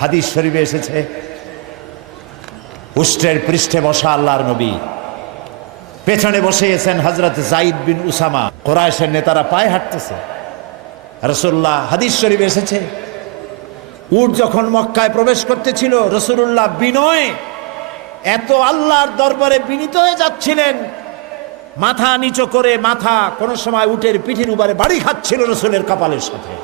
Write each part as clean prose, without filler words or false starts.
হাদিস শরীফে এসেছে, উষ্ট্রের পৃষ্ঠে বসা আল্লাহর নবী, পেছনে বসেছেন হযরত যায়েদ বিন উসামা। কুরাইশের নেতারা পায়ে হাঁটতেছে, রাসূলুল্লাহ, হাদিস শরীফে এসেছে, উট যখন মক্কায় প্রবেশ করতেছিল রাসূলুল্লাহ বিনয়ে এত আল্লাহর দরবারে বিনীত হয়ে যাচ্ছিলেন, মাথা নিচু করে, মাথা কোন সময় উটের পিঠের উপরে বাড়ি খাচ্ছিল রাসূলের কপালের সাথে।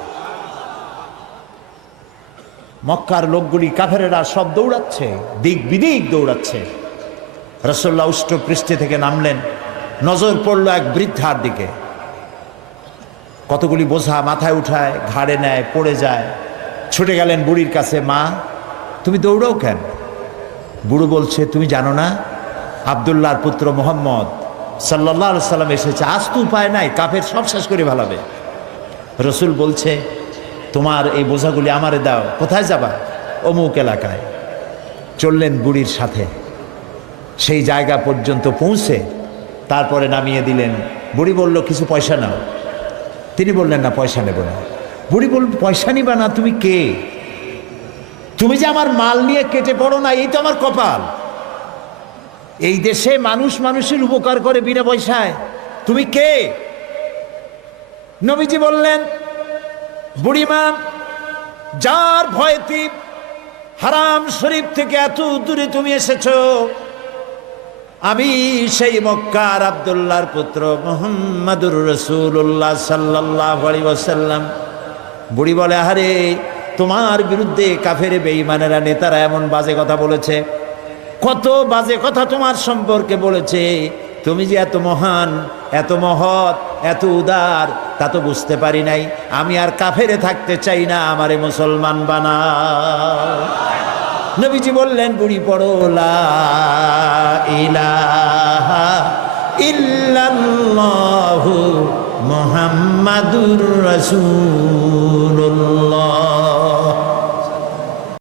মক্কার লোকগুলি, কাফেরেরা সব দৌড়াচ্ছে, দিক বিদিক দৌড়াচ্ছে। রাসূলুল্লাহ উষ্ট্র পৃষ্ঠে থেকে নামলেন, নজর পড়ল এক বৃদ্ধার দিকে। কতগুলি বোঝা মাথায় উঠায়, ঘাড়ে নেয়, পড়ে যায়। ছুটে গেলেন বুড়ির কাছে, মা তুমি দৌড়াও কেন? বুড়ো বলছে, তুমি জানো না আব্দুল্লাহর পুত্র মুহাম্মদ সাল্লাল্লাহু আলাইহি সাল্লাম এসেছে, আজ তো উপায় নাই, কাফের সব শেষ করে ভালাবে। রসুল বলছে, তোমার এই বোঝাগুলি আমারে দাও। কোথায় যাবা? অমুক এলাকায়। চললেন বুড়ির সাথে, সেই জায়গা পর্যন্ত পৌঁছে তারপরে নামিয়ে দিলেন। বুড়ি বলল, কিছু পয়সা নাও। তিনি বললেন, না পয়সা নেব না। বুড়ি বলল, পয়সা নিবা না? তুমি কে? তুমি যে আমার মাল নিয়ে কেটে পড়ো না, এই তো আমার কপাল। এই দেশে মানুষ মানুষের উপকার করে বিনা পয়সায়, তুমি কে? নবীজি বললেন, বুড়িমা, যার ভয়তে হারাম শরীফ থেকে এত দূরে তুমি এসেছো, আমি সেই মক্কার আব্দুল্লাহর পুত্র মুহাম্মাদুর রাসূলুল্লাহ সাল্লাল্লাহু আলাইহি ওয়াসাল্লাম। বুড়ি বলে, আরে তোমার বিরুদ্ধে কাফের বেঈমানেরা, নেতারা এমন বাজে কথা বলেছে, কত বাজে কথা তোমার সম্পর্কে বলেছে। তুমি যে এত মহান, এত মহৎ, এত উদার, তা তো বুঝতে পারি নাই। আমি আর কাফেরে থাকতে চাই না, আমারে মুসলমান বানাও। নবীজি বললেন, বুড়ি পড়ো লা ইলাহা ইল্লাল্লাহু মুহাম্মাদুর রাসূলুল্লাহ।